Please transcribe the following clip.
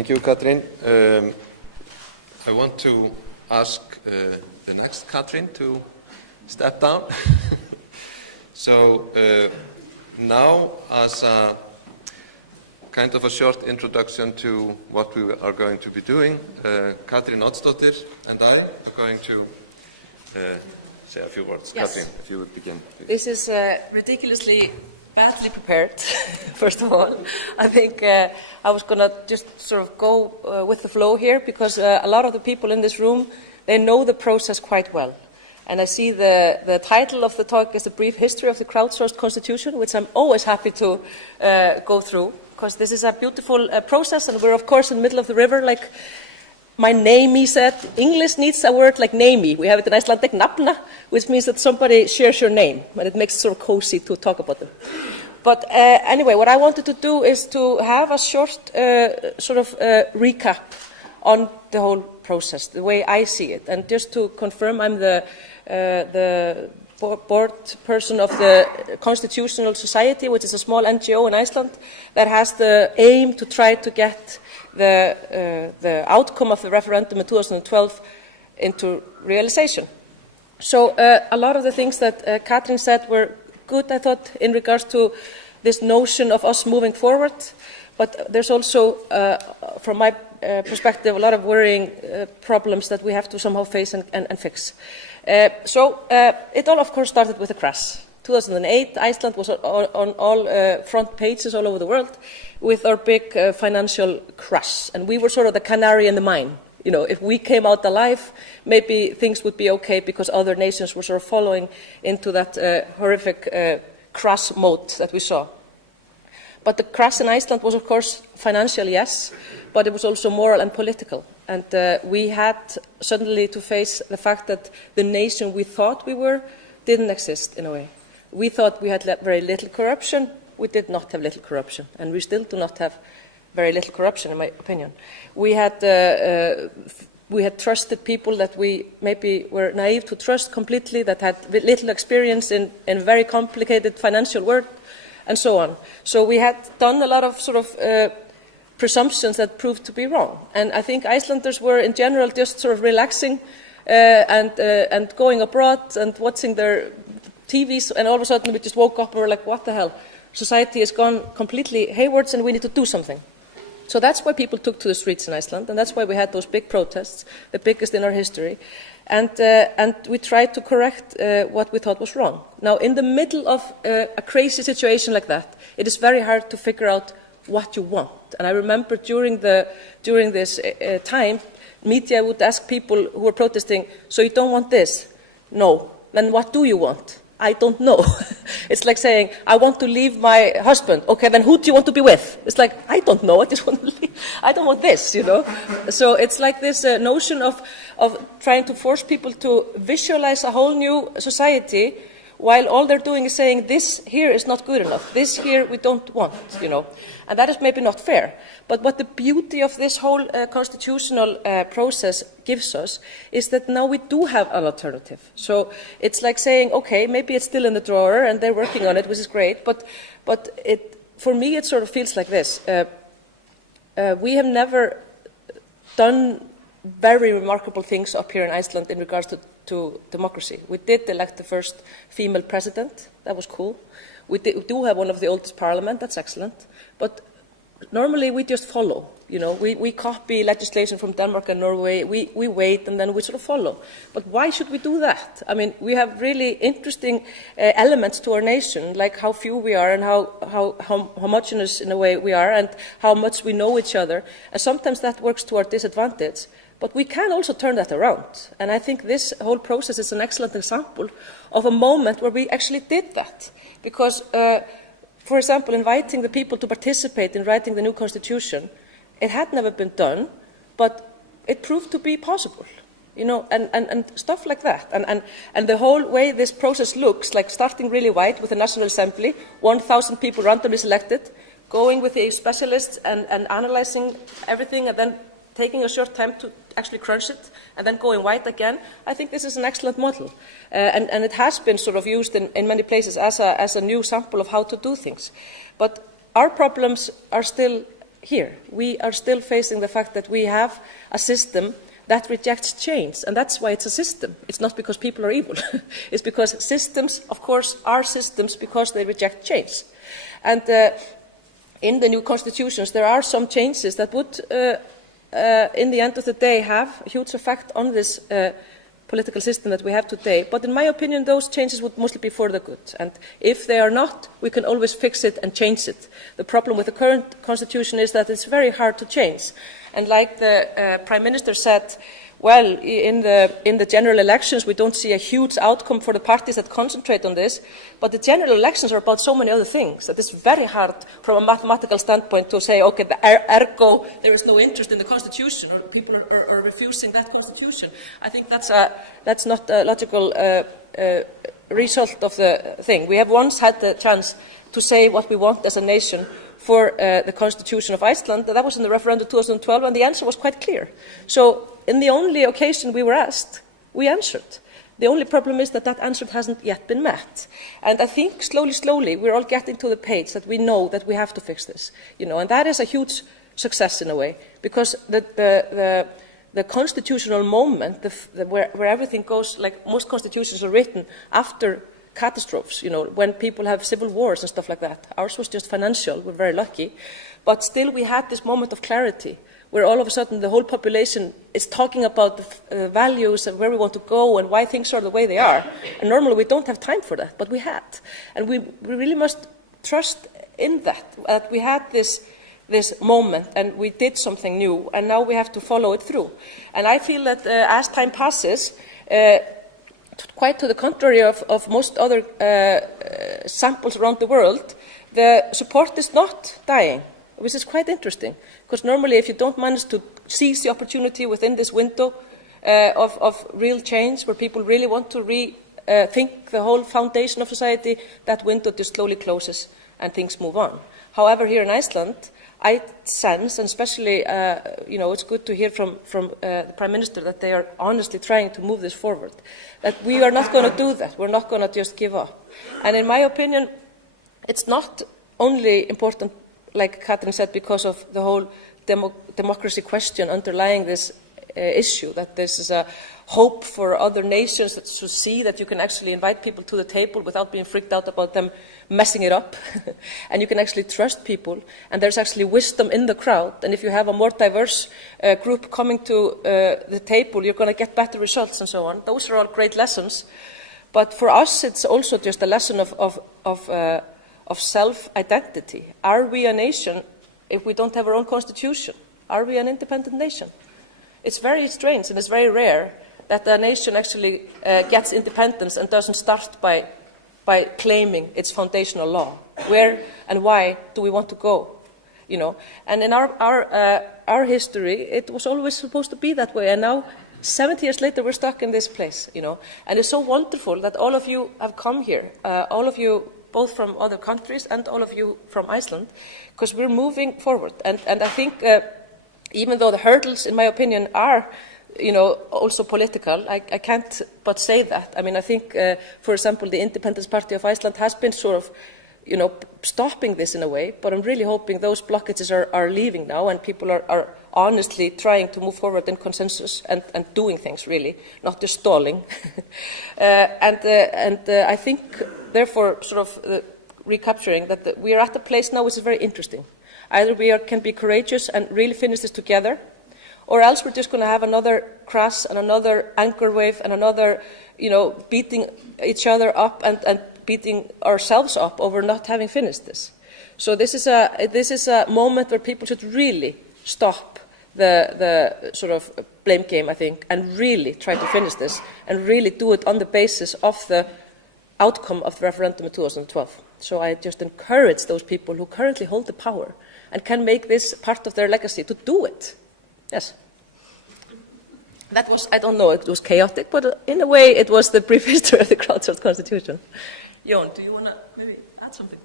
Thank you, Katrín. I want to ask the next Katrín to step down. So now, as a kind of a short introduction to what we are going to be doing, Katrín Oddsdóttir and I are going to say a few words. Yes. Katrín, if you would begin, please. This is ridiculously badly prepared, first of all. I think I was going to just sort of go with the flow here because a lot of the people in this room, they know the process quite well. And I see the title of the talk is A Brief History of the Crowdsourced Constitution, which I'm always happy to go through, because this is a beautiful process, and we're, of course, in the middle of the river, like my namey said. English needs a word like namey. We have it in Icelandic, nafna, which means that somebody shares your name, and it makes it sort of cozy to talk about them. But anyway, what I wanted to do is to have a short recap on the whole process, the way I see it. And just to confirm, I'm the board person of the Constitutional Society, which is a small NGO in Iceland that has the aim to try to get the outcome of the referendum in 2012 into realization. So a lot of the things that Katrín said were good, I thought, in regards to this notion of us moving forward. But there's also, from my perspective, a lot of worrying problems that we have to somehow face and fix. So it all, of course, started with a crash. 2008, Iceland was on all front pages all over the world with our big financial crash. And we were sort of the canary in the mine. You know, if we came out alive, maybe things would be okay because other nations were sort of following into that horrific crash mode that we saw. But the crash in Iceland was, of course, financial, yes, but it was also moral and political. And we had suddenly to face the fact that the nation we thought we were didn't exist in a way. We thought we had very little corruption. We did not have little corruption, and we still do not have very little corruption, in my opinion. We had trusted people that we maybe were naive to trust completely, that had little experience in very complicated financial world, and so on. So we had done a lot of sort of presumptions that proved to be wrong. And I think Icelanders were, in general, just sort of relaxing and going abroad and watching their TVs, and all of a sudden we just woke up and were like, what the hell? Society has gone completely haywards and we need to do something. So that's why people took to the streets in Iceland, and that's why we had those big protests, the biggest in our history. And we tried to correct what we thought was wrong. Now, in the middle of a crazy situation like that, it is very hard to figure out what you want. And I remember during this time, media would ask people who were protesting, so you don't want this? No. Then what do you want? I don't know. It's like saying, I want to leave my husband. Okay, then who do you want to be with? It's like, I don't know, I just want to leave. I don't want this, you know. So it's like this notion of trying to force people to visualize a whole new society while all they're doing is saying, this here is not good enough. This here we don't want, you know. And that is maybe not fair. But what the beauty of this whole constitutional process gives us is that now we do have an alternative. So it's like saying, okay, maybe it's still in the drawer and they're working on it, which is great, but for me it sort of feels like this. We have never done very remarkable things up here in Iceland in regards to democracy. We did elect the first female president. That was cool. We do have one of the oldest parliament. That's excellent. But normally we just follow. You know, we copy legislation from Denmark and Norway. We wait and then we sort of follow. But why should we do that? I mean, we have really interesting elements to our nation, like how few we are and how homogeneous in a way we are and how much we know each other. And sometimes that works to our disadvantage. But we can also turn that around. And I think this whole process is an excellent example of a moment where we actually did that. Because, for example, inviting the people to participate in writing the new constitution, it had never been done, but it proved to be possible, you know, and stuff like that. And the whole way this process looks, like starting really wide with the National Assembly, 1,000 people randomly selected, going with the specialists and analyzing everything, and then taking a short time to actually crunch it, and then going wide again. I think this is an excellent model. And it has been sort of used in many places as a new sample of how to do things. But our problems are still here. We are still facing the fact that we have a system that rejects change, and that's why it's a system. It's not because people are evil. It's because systems, of course, are systems because they reject change. And in the new constitutions, there are some changes that would, in the end of the day, have a huge effect on this political system that we have today. But in my opinion, those changes would mostly be for the good. And if they are not, we can always fix it and change it. The problem with the current constitution is that it's very hard to change. And like the Prime Minister said, well, in the general elections, we don't see a huge outcome for the parties that concentrate on this, but the general elections are about so many other things that it's very hard from a mathematical standpoint to say, okay, ergo, there is no interest in the constitution, or people are refusing that constitution. I think that's not a logical result of the thing. We have once had the chance to say what we want as a nation for the constitution of Iceland. That was in the referendum 2012, and the answer was quite clear. So, in the only occasion we were asked, we answered. The only problem is that that answer hasn't yet been met. And I think slowly, we're all getting to the page that we know that we have to fix this. And that is a huge success in a way, because the constitutional moment, where everything goes, like most constitutions are written after catastrophes, when people have civil wars and stuff like that. Ours was just financial, we're very lucky. But still we had this moment of clarity, where all of a sudden the whole population is talking about the values and where we want to go and why things are the way they are. And normally we don't have time for that, but we had. And we really must trust in that we had this moment and we did something new, and now we have to follow it through. And I feel that as time passes, quite to the contrary of most other samples around the world, the support is not dying, which is quite interesting. Because normally if you don't manage to seize the opportunity within this window of real change, where people really want to rethink the whole foundation of society, that window just slowly closes and things move on. However, here in Iceland, I sense, and especially, it's good to hear from the Prime Minister that they are honestly trying to move this forward, that we are not going to do that. We're not going to just give up. And in my opinion, it's not only important, like Katrín said, because of the whole democracy question underlying this issue, that this is a hope for other nations to see that you can actually invite people to the table without being freaked out about them messing it up. And you can actually trust people, and there's actually wisdom in the crowd. And if you have a more diverse group coming to the table, you're going to get better results and so on. Those are all great lessons. But for us, it's also just a lesson of self-identity. Are we a nation if we don't have our own constitution? Are we an independent nation? It's very strange and it's very rare that a nation actually gets independence and doesn't start by claiming its foundational law. Where and why do we want to go? And in our history, it was always supposed to be that way. And now, 70 years later, we're stuck in this place. And it's so wonderful that all of you have come here, all of you both from other countries and all of you from Iceland, because we're moving forward. And I think even though the hurdles, in my opinion, are also political, I can't but say that. I mean, I think, for example, the Independence Party of Iceland has been sort of, stopping this in a way, but I'm really hoping those blockages are leaving now and people are honestly trying to move forward in consensus and doing things really, not just stalling. And I think, therefore, sort of recapturing that we are at a place now which is very interesting. Either we can be courageous and really finish this together, or else we're just going to have another crash and another anchor wave and another, beating each other up and beating ourselves up over not having finished this. So this is a moment where people should really stop the sort of blame game, I think, and really try to finish this and really do it on the basis of the outcome of the referendum in 2012. So I just encourage those people who currently hold the power and can make this part of their legacy to do it. Yes. That was, I don't know, it was chaotic, but in a way it was the brief history of the crowdsourced constitution. Jón, do you want to maybe add something?